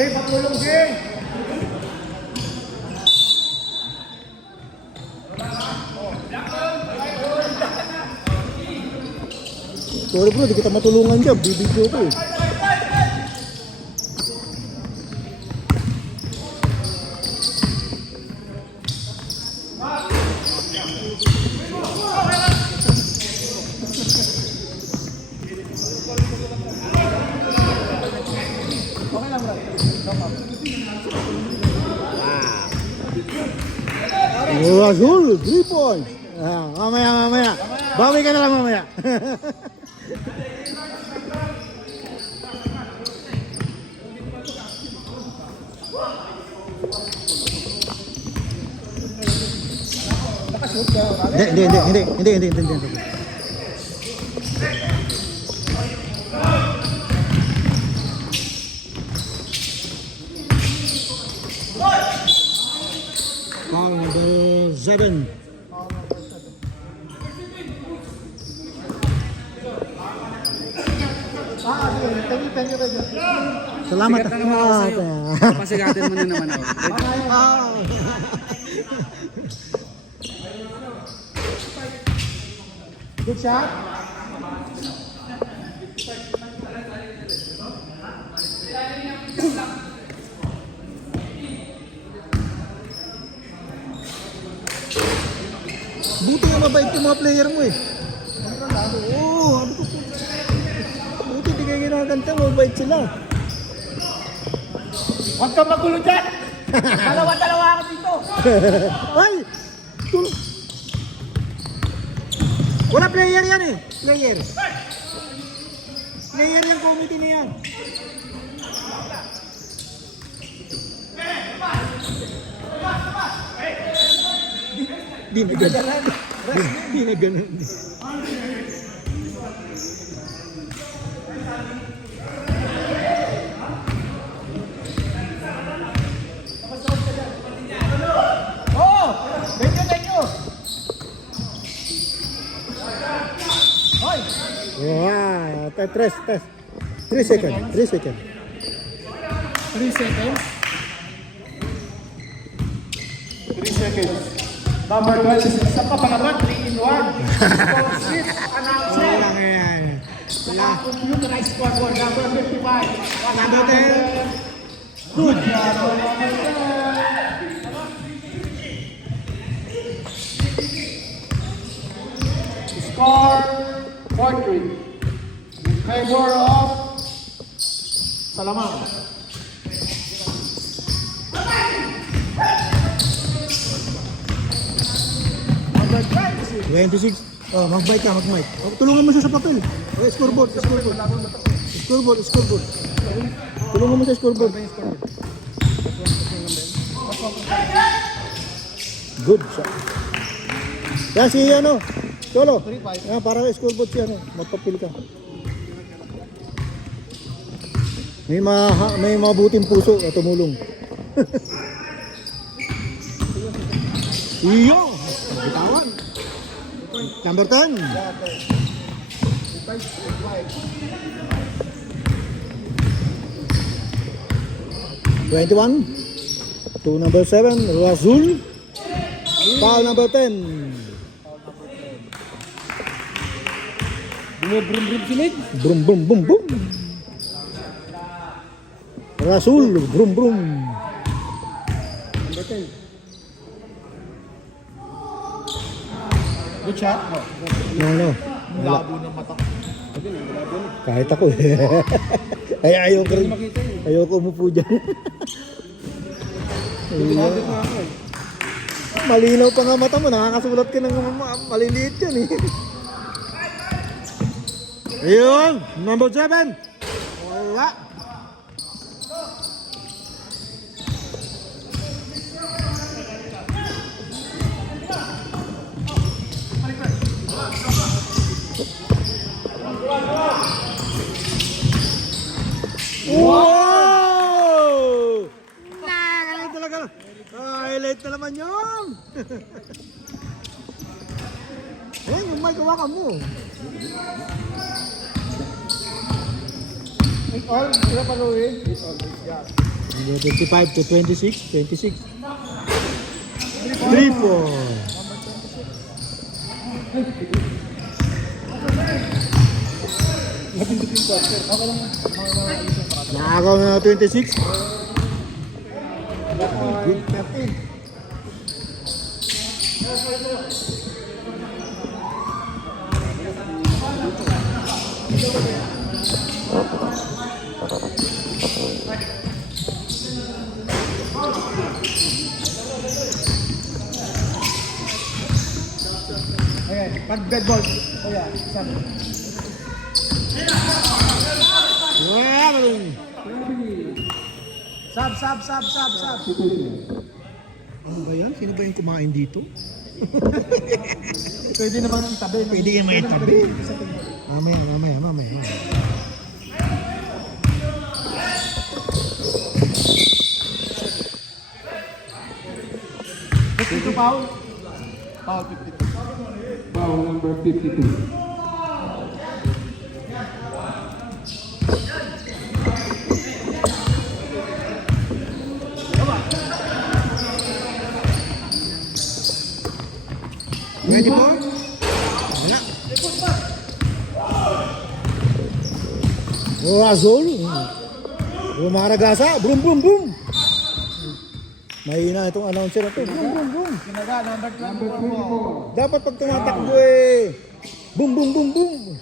Jay, patulong, Jay! Sorry bro, di kita matulungan dyan. Bibidyo ko eh. Oh, Azul, 3 points. Ah, mamaya. Bawi ka na lang mamaya. Hindi. Foul number 7. Salamat. Pasigatin mo na naman ako. Good shot. Buti nga mabait yung mga player mo eh. Oo, buti di kayo ginaganta, mabait sila. Huwag kang magulo dyan! Dalawa-dalawa ako dito! Ay! Wala player yan eh. Player yung committee na yan. Di na ganun. Di na ganun. Oo! Thank you! Hoy! Wow, test. 3 seconds. 3 seconds? Number 12, isa pa naman, 3 in 1. Shit, announcer. Walang yan. Computerized scoreboard, number 55. Number 10. Good job, number 10. Score 4-3 in favor of Salamang. Number 26. 26. Oh, mag-mic ka. Oh, tulungan mo siya sa papel. Okay, scoreboard. Tulungan mo siya sa scoreboard. Good shot. Yan si Cholo. Yan, para sa scoreboard siya, magpapil ka. May mabuting puso at tumulong. Iyo! Bitawan. Number 10. To number 7, Razul. Foul number 10. Brum silid. Brum. Rasul, brum. Number 10. Good shot. No. Labo ng mata. Kahit ako eh. Ay, ayoko umupo dyan. Pinagod na ako eh. Malinaw pa nga mata mo, nakakasulat ka ng maliliit yan eh. Ayun, number 7. Wala. Wow! Nakakaya talaga. Highlight na naman yun. Eh, yung mic, hawakan mo. 8 all, sila pa Louie. 8 all, yeah. 25 to 26. 26. 3-4. Nakakaw na 26. Good 13. Ayan, pag dead ball. Ayan, saan? Sab. Ano ba yan? Sino ba yung kumain dito? Pwede naman itabi. Pwede yung may tabi. Mamaya. 52 foul. Foul 52. Foul number 52. Ready po? Wala. Oh, Azul. Bumaragasa. Boom, boom, boom. Mahina itong announcer na to. Boom, boom, boom. Kinaga, number 24. Dapat pag tumatakbo eh. Boom, boom, boom, boom.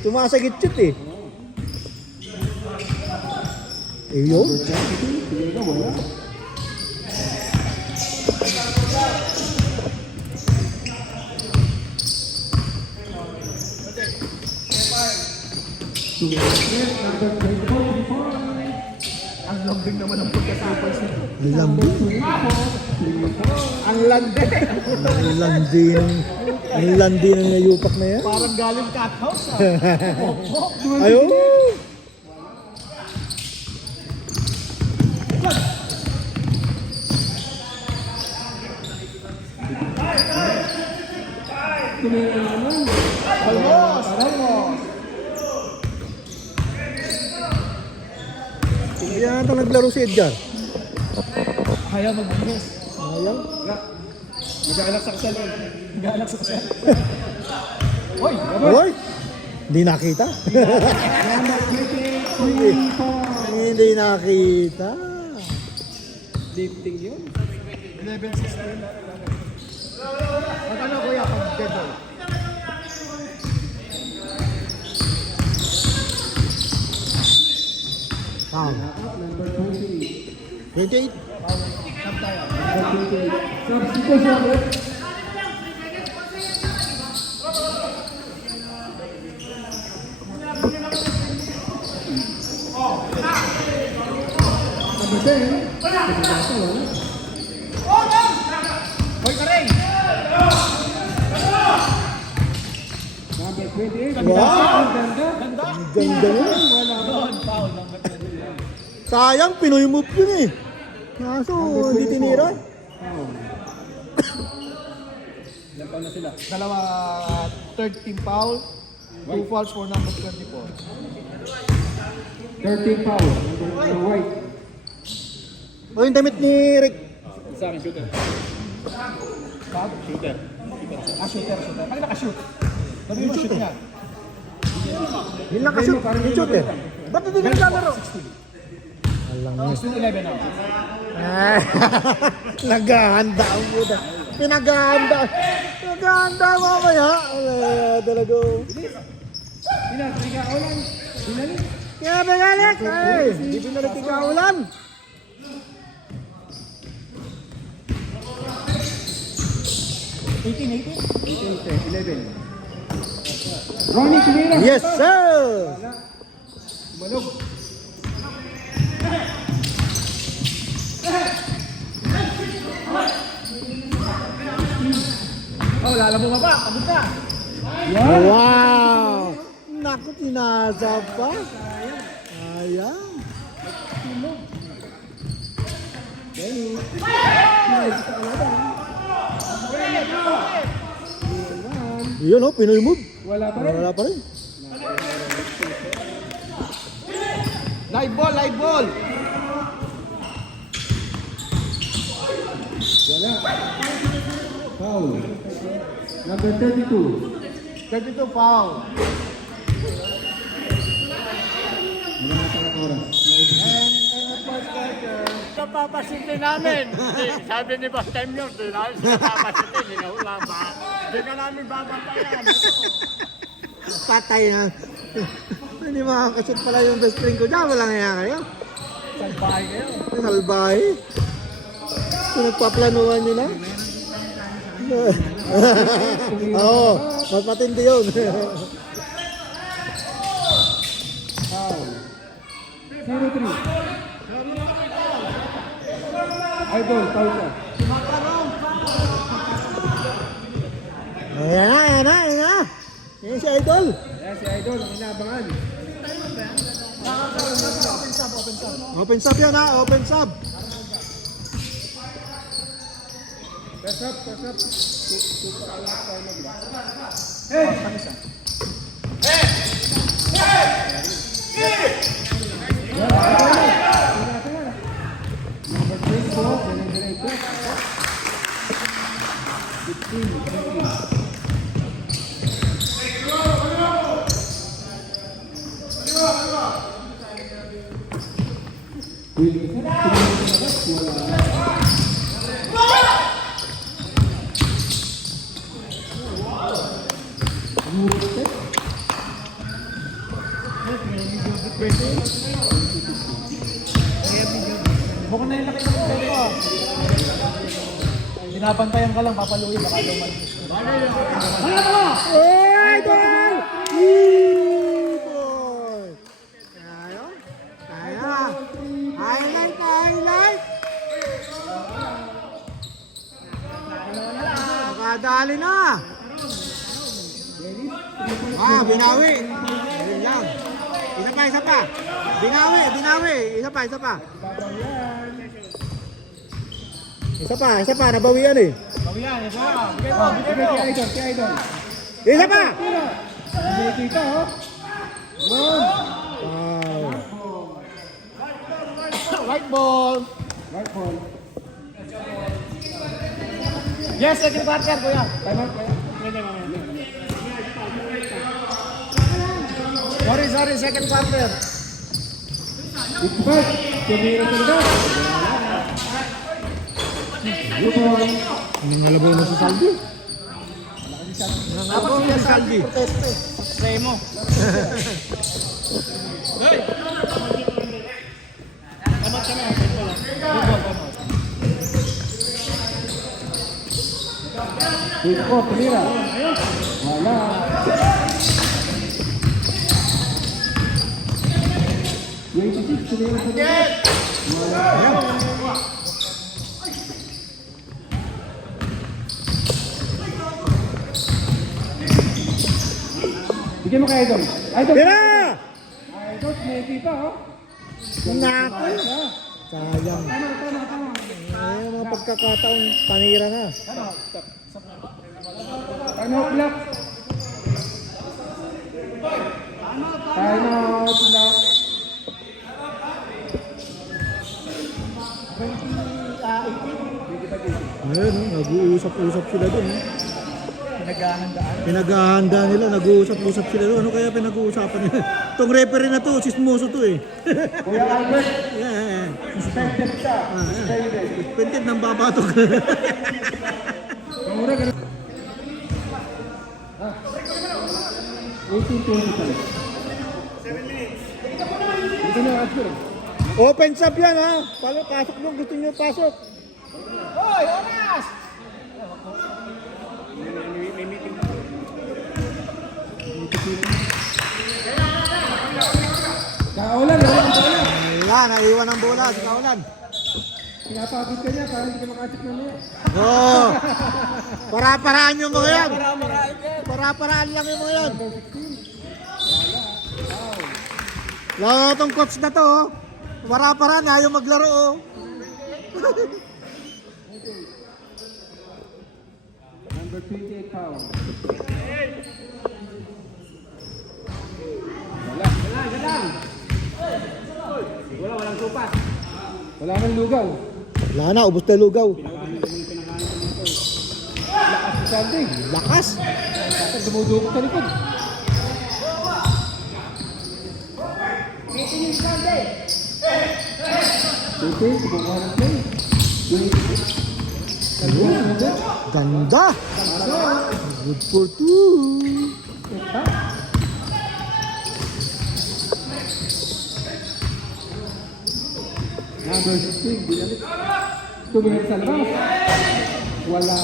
Tumasagit-chit eh. Ayun. Ang lambing naman ang pagkasapos nito. Ang lambing. Ang lande. Ang landi ng nayupak na yan. Parang galing cat house. Ayun. Almost. Kaya ata naglaro si Edgar. Kaya mag-business. Ayaw. Mag-aalak sa kasal. Mag-aalak sa kasal. Hoy! Hoy! Hindi nakita. Hindi nakita. Lifting yun. 11-16. Pag ano kuya, pag dead ball. Foul. Number 28. 28. Substitution. Number 10. Hoy ka rin! Number 28. Wow! Ang ganda. Ang ganda nun. Doon, foul. Number 20. Sayang, Pinoy move yun eh. Kaso, hindi tinira. Ilan taon na sila? Dalawa, 13 foul. 2 fouls for number 24. 13 foul. Number white. O yung damit ni Rick. Sa akin, shooter. Foul? Shooter. Shooter. Pag nakashoot. Sabi mo shoot niya. Yung nakashoot, yung shooter. Ba't hindi ka naglalaro? Alang mo. 16-11 now. Naghahanda ang buda. Pinaghahanda. Naghahanda mamaya. Talaga. Sila, tiga ulan. Binalik. Kaya binalik. Ay, hindi binalik ikaulan. Ronnie Tumira. Yes, sir. Malog. Oh, lala mo pa. Pagod na. Wow. Naku, tinasa pa. Ayan. Yun o, Pinoy move. Wala pa rin. Wala pa rin. Live ball. Wala. Foul. Number 32. 32 foul. Wala na tayong oras. Napapasitin namin. Sabi ni Boss Time yun, di namin siya napapasitin. Hinahula ba? Di ka namin babantayan. Patay na. Hindi makakashoot pala yung best friend ko dyan. Walang kaya kayo. Salbahay kayo. Salbahe. Kung nagpaplanuhan nyo na. Oo, mas matindi yun. Foul. 0-3. Idol, foul ka. Ayan na, ayan na, ayan na. Ayan si Idol. Ayan si Idol, ang inaabangan. Open sub yan ha, open sub. Press up, press up. Number 24, diretso. 15. Mukhang na yung laki ng pwede ko. Binabantayan ka lang, papaluin, baka luman. Oh, Idol! Boy! Kaya, kaya. Highlight, highlight. Nakadali na. Binawi. Ayun lang. Isa pa. Binawi. Isa pa. Isa pa. Nabawian eh. Bawian, ito na. Bigay mo. Kay Idol, kay Idol. Isa pa. Hindi kita, oh. Wow. White ball. Mark ball. Yes, second quarter, kuya. Time out, kaya. Sorry, second quarter. 55. Tumira sa labas. Good ball. Nangalabaw na si Saldi. Nangalabaw na si Saldi. Remo. Quick ball, tumira. Wala. Tumira sa labas. Bigyan mo kay Idol. Idol. Tira! Idol, may kita, oh. Naku! Siya. Sayang. Tama. Yung mga pagkakataon, panira na. Time out, block. Time out, block. Ngayon, nag-uusap-usap sila doon. Pinaghahandaan. Pinaghahanda nila, nag-uusap-usap sila doon. Ano kaya pinag-uusapan nila? Itong referee na to, sismoso to eh. Kuya Albert, Yeah. suspended siya. Suspended. Suspended ng babatok. Mura ka na. 18-25. 7 minutes. Dito na, Arthur. Open sub yan ha. Pasok mo, gusto nyo pasok. Hoy, oras! Kaulan, wala ang bola. Wala, naiwan ang bola. Si Kaulan. Pinapagod ka niya para hindi ka makachip na niya. Oo. Para-paraan yung mga yan. Para-paraan lang yung mga yan. Lalo itong coach na to. Oh. Para-paraan, ayaw maglaro. Oh. Number 28 foul. Wala. Walang supat. Wala nang lugaw. Wala na, ubos na lugaw. Sunday. Lakas. Bakit dumudukot sa likod? Super, subukan ng play. Ganda. Good for two. Number 16, binalik. Tumingin sa labas. Wala.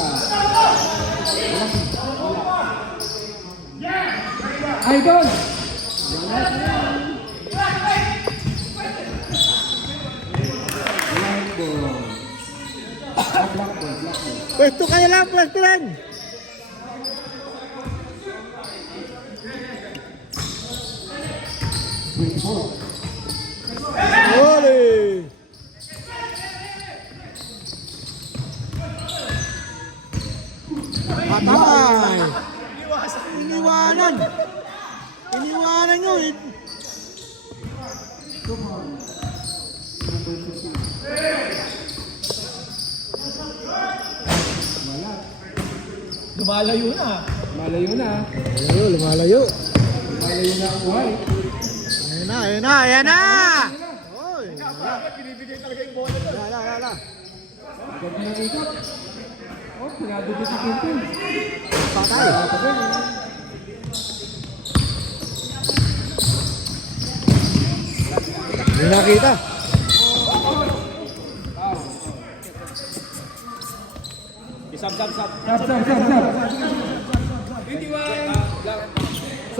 Idol! Pwesto kayo lang, pwesto lang. Ole! Patay! Iniwanan! Iniwanan nyo! Lumalayo na. Malayo na. Lumalayo, lumalayo. Malayo na ang buhay. Ayan na, ayan na, ayan na! Oy! Binibigay talaga yung bola doon. Lala. Ganda ng ikot. Oh, pinabigay si Quintin. Patay! Hindi nakita.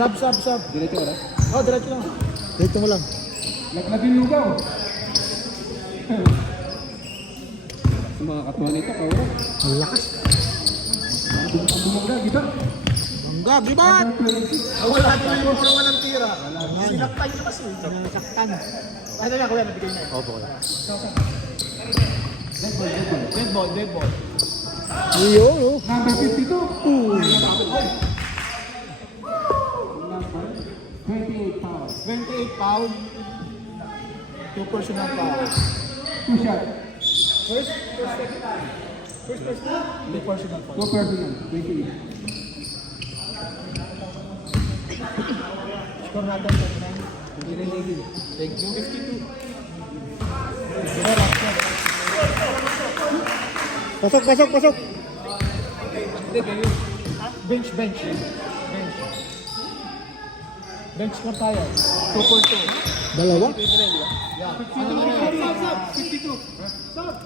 Sab. Sub. Diretso oras. Oh, diretso lang. Diretso mo lang. Laglabing lugaw. Sa mga katuhan nito, kaura. Ang lakas. Ang bumangga, di ba? Bangga, bibat! Wala tuloy yung kurungan ng tira. Sinaktan niya kasi. Nasaktan. Ano na kuya, nabigay na. Opo. Dead ball. Iyo, no? Number 52. Number 28 pounds. 28 pound. 2 personal foul. 2 shot. First personal? Hindi personal foul. 2 personal. 28. Score natin 29. Hindi rin lagi. Thank you. 52. Pasok. Bench. Bench score tayo. 2-4-2. Dalawa? Yeah. Sub. 52. Sub.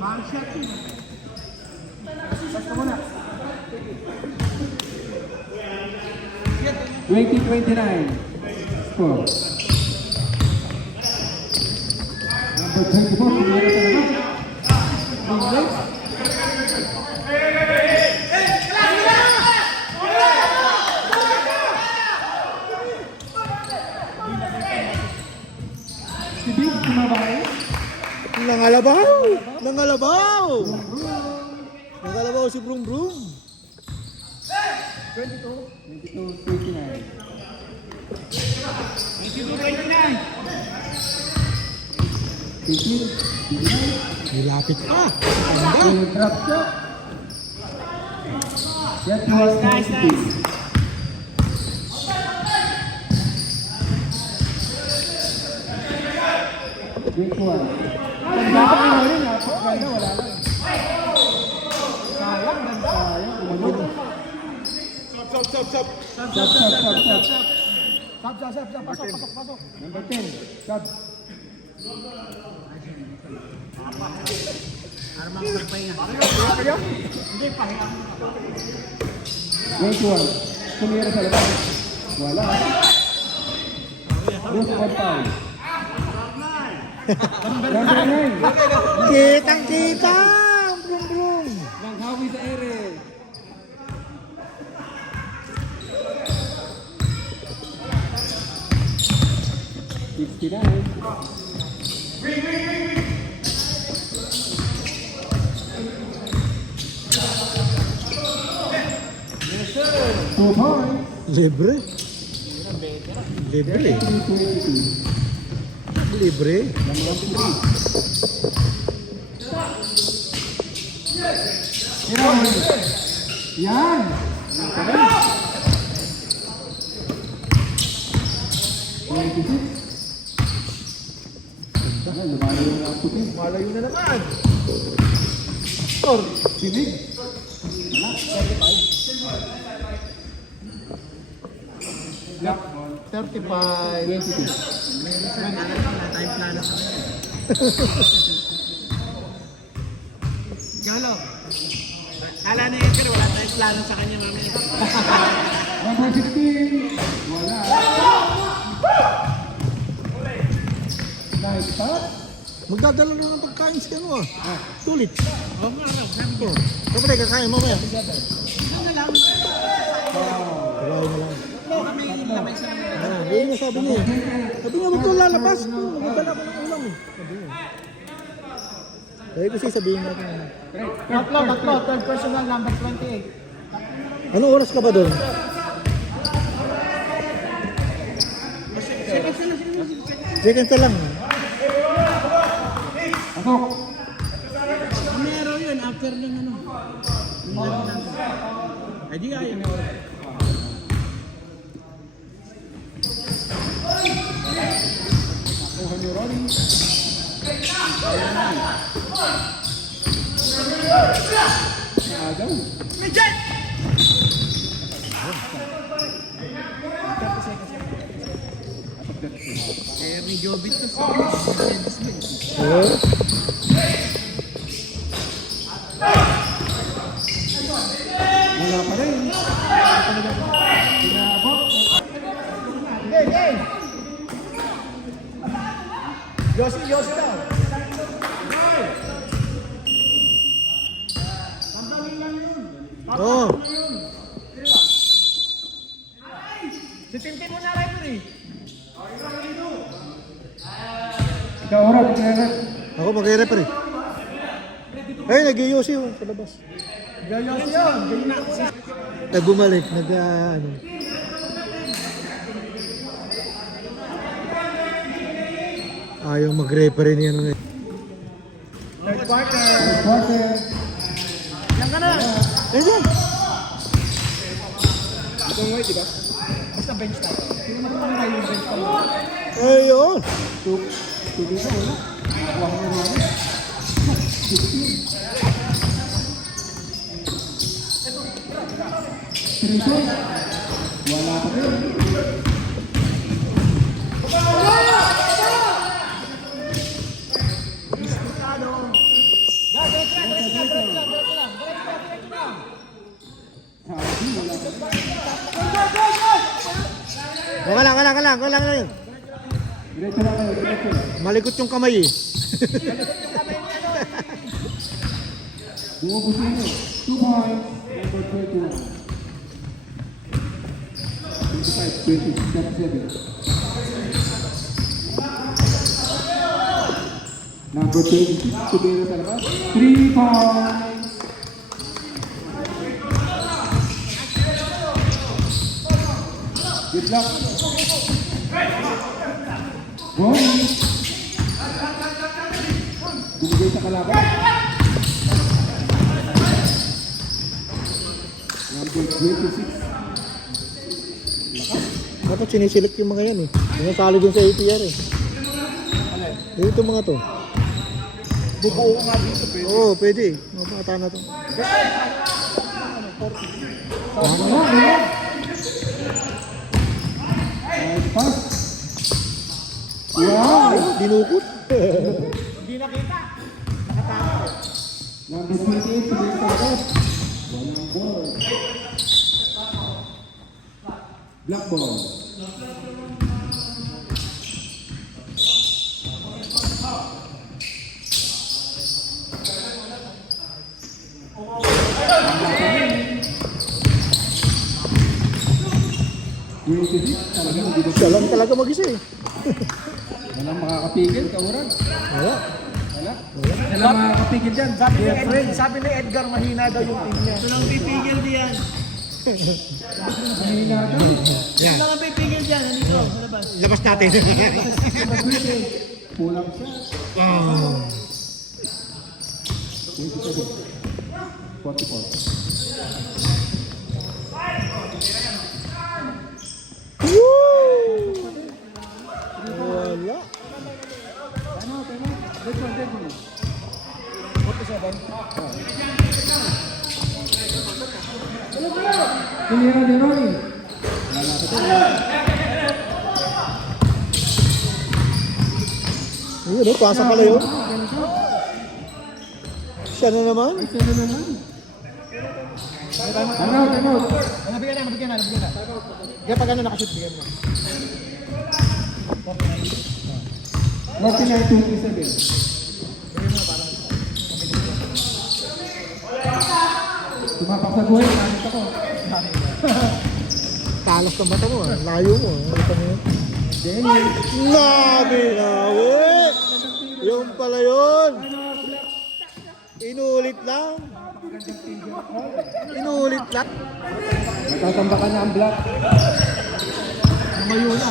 Mahal shot yun. Basta muna. 20-29. Score. Number 24. Kumira sa labas. Si Big, kumabay. Nangalabaw si Brum Brum. 22-29. 18-29. Nilapit pa. Ganda. Drop shot. That was nice. Big one. Ganda pa rin rin ha. Ganda, wala lang. Sayang. Sub. Pasok. Number 10. Sub. Hindi, pahinga. 21. Kumira sa labas. Wala. Bruce Montao. Number 9. Kitang-kita. Brum Brum. Nang hawi sa ere. Two points. Libre. Libre. 3-22. Libre. Number 3. Yan! Lumalayo na ang puti. Malayo na naman. Sinig. 35. 22. Jolo. Kala na yun, sir, wala tayong plano sa kanya mamaya. Number 16. Wala. Nice pass. Magdadala na ng pagkain si ano ah. Tulit. Oo nga, ano, sabi ko. Kapatid, kakain mamaya. Ano lang? Kakain na lang. Kami lamay sa mga. Yun yung sabi niya. Sabi niya, huwag ko lalabas. Magdala ko ng ulam eh. Sabi niya. Kaya kasi sabihin natin. Tatlo, third personal number 28. Anong oras ka ba doon? Second ka lang. Pasok. Meron yun, after ng ano. Ay, di kaya na. Kuha ni Ronnie. Agaw. Eh, medyo bit to sa Wala pa rin. Pinabot. Yossi daw. Oo. Si Tintin mo na referee. Ikaw, Orad. Ikaw, Ako mag-referee. Ay, nag-iyosi oh, sa labas. Yossi yun. Bumalik, ano. Ayaw mag-referee niya nun eh. Third quarter. quarter. Yan ka na. Ayun. Ito mo, di ba? Basta bench tayo. Hindi mo naman yung bench tayo. Ayun. Tuloy sa ulo. Kuha ni Ronnie. 16. 3 shots. Wala pa rin. Wala lang. Diretso lang kayo, diretso lang. Malikot yung kamay eh. Bumubusin nyo. 2 points. Number 21. 25, 27. Number 26. Tubera sa labas. 3 points. Good luck. Bonnie. Bumigay sa kalaban. Number 26. Dapat siniselect yung mga yan eh. Yung sali dun sa APR eh. Dito mga to. Bubuo nga dito. Oo, pwede. Mga bata na to. Tama na, diba? Nice pass. Wow! Dinukot. Hindi nakita. Number 28, Tubera sa labas. Walang ball. Black ball. Talagang hindi Siya lang talaga mag-isa eh. walang makakapigil, Kaurag. Wala. Walang makakapigil dyan. Sabi ni Edgar, mahina daw yung team niya. Ito lang pipigil diyan. Mahina daw. Yan. Ito lang ang pipigil diyan. Nandito, sa labas. Labas natin. Pulang siya. Oh. 27. 44. Woo! Wala. Tinira ni Ronnie. Ayun, oh, pasa pala yun. Siya na naman. Ito na naman. Time out, time out. Nabigyan na. Kaya pag ano nakashoot, bigyan mo. 49-27. Tumapak sa buhay, nakita ko. Talas ng mata mo, ah. Layo mo. Ano pa mo yun? Nabinawi! Yung pala yun! Inulit lang. Inulit lang. Natatambakan niya ang black. Lumayo na.